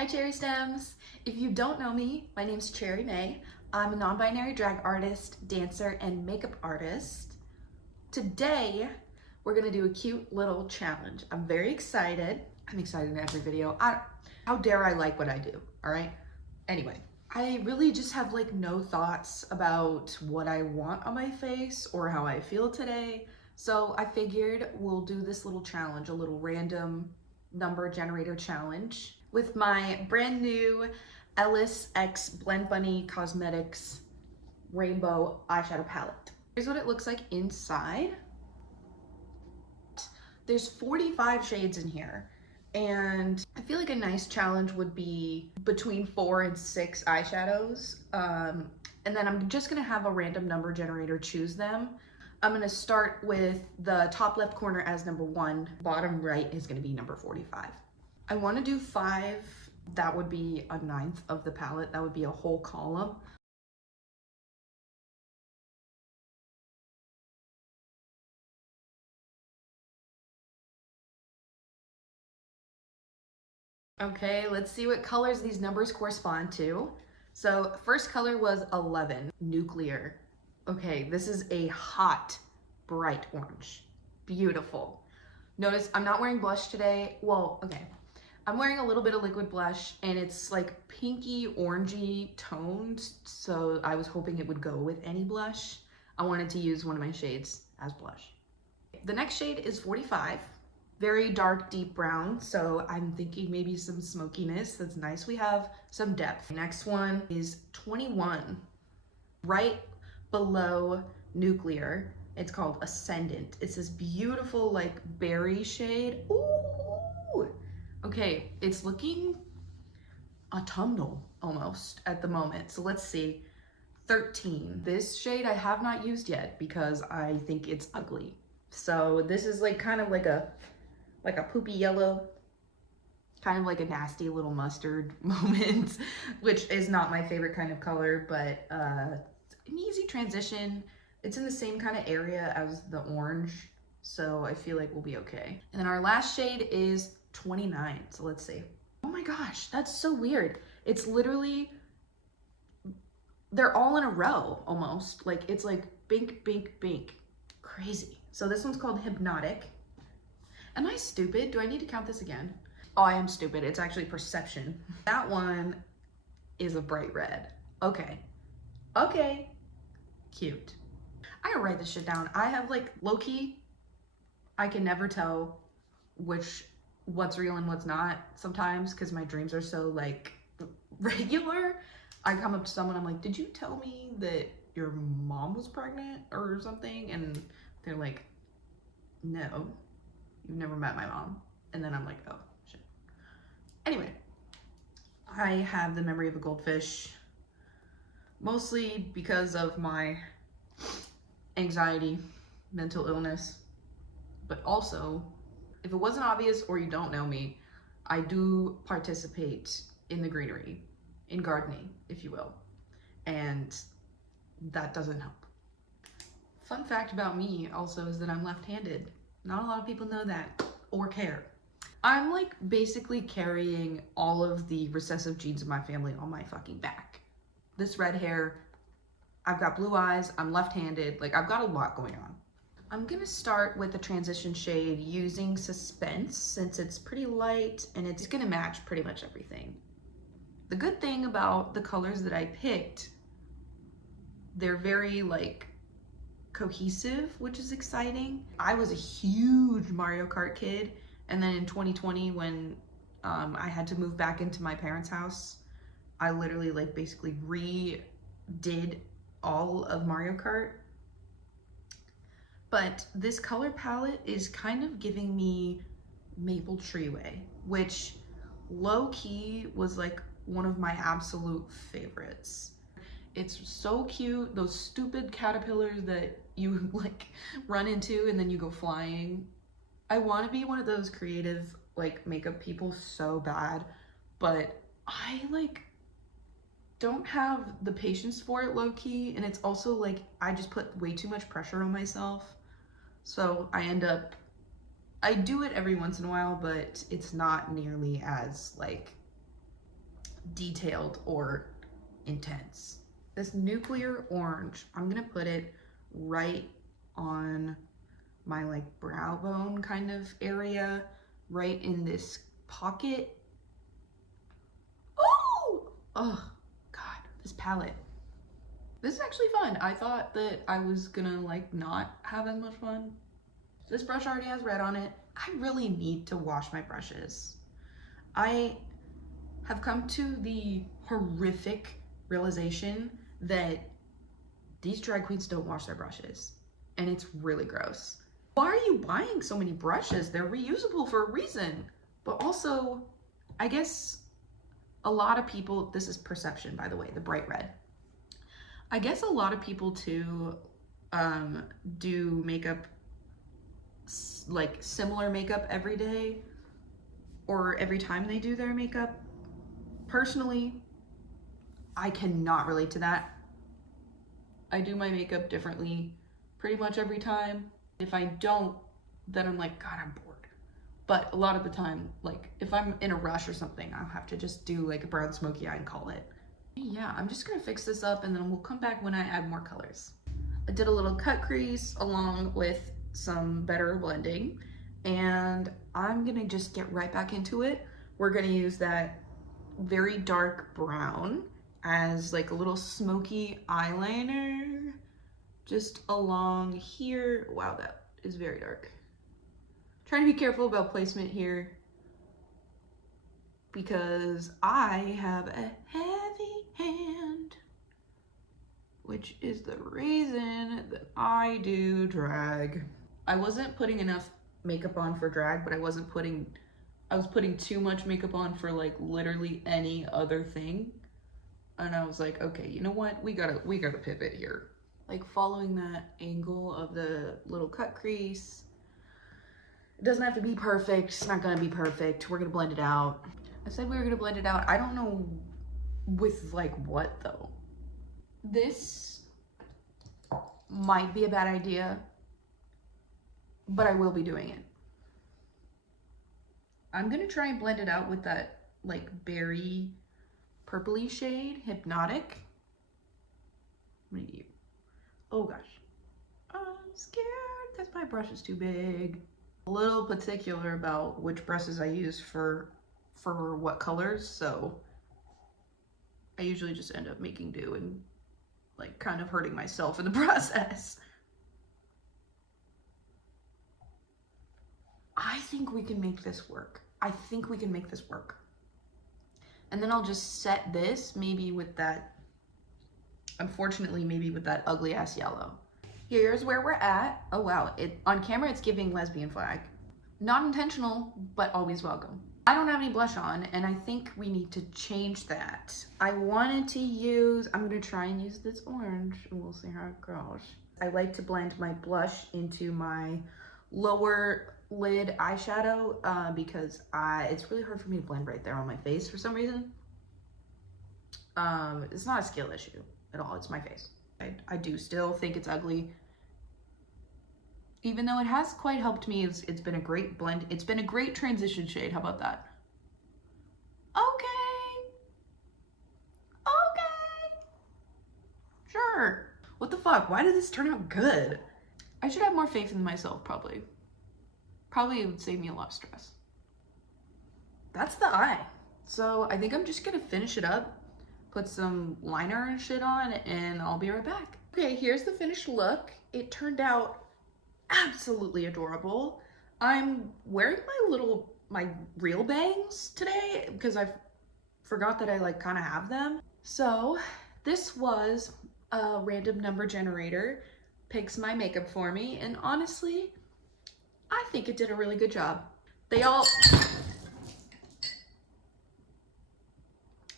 Hi Cherry Stems! If you don't know me, my name's Cherry May. I'm a non-binary drag artist, dancer, and makeup artist. Today, we're gonna do a cute little challenge. I'm very excited. I'm excited in every video. How dare I like what I do, all right? Anyway, I really just have like no thoughts about what I want on my face or how I feel today. So I figured we'll do this little challenge, a little random number generator challenge with my brand new Ellis X Blend Bunny Cosmetics Rainbow Eyeshadow Palette. Here's what it looks like inside. There's 45 shades in here, and I feel like a nice challenge would be between 4 and 6 eyeshadows. And then I'm just gonna have a random number generator choose them. I'm gonna start with the top left corner as number 1, bottom right is gonna be number 45. I wanna do 5, that would be a 1/9 of the palette, that would be a whole column. Okay, let's see what colors these numbers correspond to. So first color was 11, nuclear. Okay, this is a hot, bright orange. Beautiful. Notice I'm not wearing blush today. Well, okay. I'm wearing a little bit of liquid blush and it's like pinky orangey toned. So I was hoping it would go with any blush. I wanted to use one of my shades as blush. The next shade is 45. Very dark, deep brown. So I'm thinking maybe some smokiness. That's nice. We have some depth. Next one is 21. Right below nuclear. It's called Ascendant. It's this beautiful like berry shade. Ooh. Okay, it's looking autumnal almost at the moment. So let's see. 13. This shade I have not used yet because I think it's ugly. So this is like kind of like a poopy yellow, kind of like a nasty little mustard moment, which is not my favorite kind of color, but an easy transition. It's in the same kind of area as the orange, so I feel like we'll be okay. And then our last shade is 29, so let's see. Oh my gosh, that's so weird. It's literally, they're all in a row almost. Like it's like bink, bink, bink. Crazy. So this one's called Hypnotic. Am I stupid? Do I need to count this again? Oh, I am stupid. It's actually Perception. That one is a bright red. Okay. Okay. Cute. I gotta write this shit down. I have like low-key, I can never tell what's real and what's not sometimes because my dreams are so like regular. I come up to someone, I'm like, did you tell me that your mom was pregnant or something? And they're like, no, you've never met my mom. And then I'm like, oh shit. Anyway, I have the memory of a goldfish, mostly because of my anxiety, mental illness, but also, if it wasn't obvious or you don't know me, I do participate in the greenery, in gardening, if you will, and that doesn't help. Fun fact about me also is that I'm left-handed. Not a lot of people know that or care. I'm like basically carrying all of the recessive genes of my family on my fucking back. This red hair, I've got blue eyes, I'm left-handed, like I've got a lot going on. I'm gonna start with the transition shade using Suspense since it's pretty light and it's gonna match pretty much everything. The good thing about the colors that I picked, they're very like cohesive, which is exciting. I was a huge Mario Kart kid, and then in 2020 when I had to move back into my parents' house, I literally like basically redid all of Mario Kart. But this color palette is kind of giving me Maple Treeway, which low-key was like one of my absolute favorites. It's so cute, those stupid caterpillars that you like run into and then you go flying. I want to be one of those creative like makeup people so bad, but I like don't have the patience for it low-key, and it's also like I just put way too much pressure on myself. So I do it every once in a while, but it's not nearly as like detailed or intense. This nuclear orange, I'm gonna put it right on my like brow bone kind of area, right in this pocket. Oh God, this palette. This is actually fun. I thought that I was gonna like not have as much fun. This brush already has red on it. I really need to wash my brushes. I have come to the horrific realization that these drag queens don't wash their brushes, and it's really gross. Why are you buying so many brushes? They're reusable for a reason. But also, I guess a lot of people, this is perception by the way, the bright red. I guess a lot of people too do makeup, like similar makeup every day or every time they do their makeup. Personally, I cannot relate to that. I do my makeup differently pretty much every time. If I don't, then I'm like, God, I'm bored. But a lot of the time, like if I'm in a rush or something, I'll have to just do like a brown smoky eye and call it. Yeah, I'm just gonna fix this up and then we'll come back when I add more colors. I did a little cut crease along with some better blending, and I'm gonna just get right back into it. We're gonna use that very dark brown as like a little smoky eyeliner just along here. Wow, that is very dark. Trying to be careful about placement here because I have a heavy hand, which is the reason that I do drag. I wasn't putting enough makeup on for drag, but I was putting too much makeup on for like literally any other thing. And I was like, okay, you know what? We gotta pivot here. Like following that angle of the little cut crease. It doesn't have to be perfect. It's not gonna be perfect. We're gonna blend it out. I said we were gonna blend it out. I don't know with like what though. This might be a bad idea, but I will be doing it. I'm gonna try and blend it out with that like berry purpley shade, Hypnotic. Oh gosh, I'm scared because my brush is too big. A little particular about which brushes I use for what colors, so I usually just end up making do and like kind of hurting myself in the process. I think we can make this work. I think we can make this work. And then I'll just set this maybe with that, unfortunately, maybe with that ugly ass yellow. Here's where we're at. Oh wow, on camera it's giving lesbian flag. Not intentional, but always welcome. I don't have any blush on, and I think we need to change that. I wanted to use, I'm gonna try and use this orange, and we'll see how it goes. I like to blend my blush into my lower lid eyeshadow because it's really hard for me to blend right there on my face for some reason. It's not a skill issue at all, it's my face. I do still think it's ugly. Even though it has quite helped me, it's been a great blend. It's been a great transition shade, how about that? Okay. Okay. Sure. What the fuck, why did this turn out good? I should have more faith in myself, probably. Probably it would save me a lot of stress. That's the eye. So I think I'm just gonna finish it up, put some liner and shit on, and I'll be right back. Okay, here's the finished look. It turned out absolutely adorable. I'm wearing my real bangs today because I forgot that I like kind of have them. So this was a random number generator, picks my makeup for me, and honestly, I think it did a really good job. They all,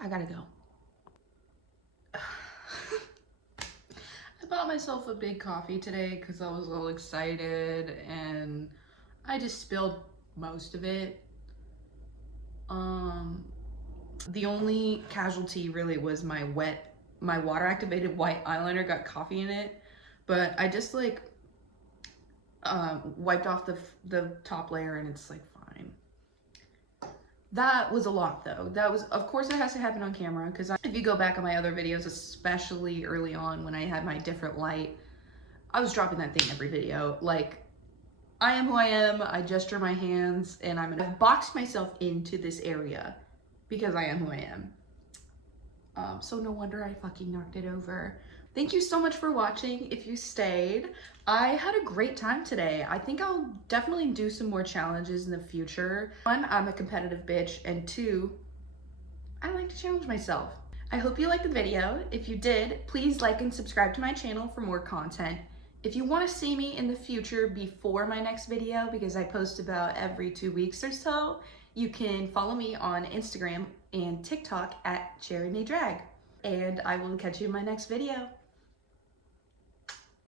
I gotta go. I bought myself a big coffee today because I was all excited and I just spilled most of it. The only casualty really was my water activated white eyeliner got coffee in it, but I just like wiped off the top layer and it's like fine. That was a lot though. That was, of course it has to happen on camera, because if you go back on my other videos, especially early on when I had my different light, I was dropping that thing every video. Like, I am who I am, I gesture my hands, and I've boxed myself into this area because I am who I am. So no wonder I fucking knocked it over. Thank you so much for watching, if you stayed. I had a great time today. I think I'll definitely do some more challenges in the future. One, I'm a competitive bitch, and two, I like to challenge myself. I hope you liked the video. If you did, please like and subscribe to my channel for more content. If you want to see me in the future before my next video, because I post about every 2 weeks or so, you can follow me on Instagram and TikTok at @CherryMayDrag. And I will catch you in my next video.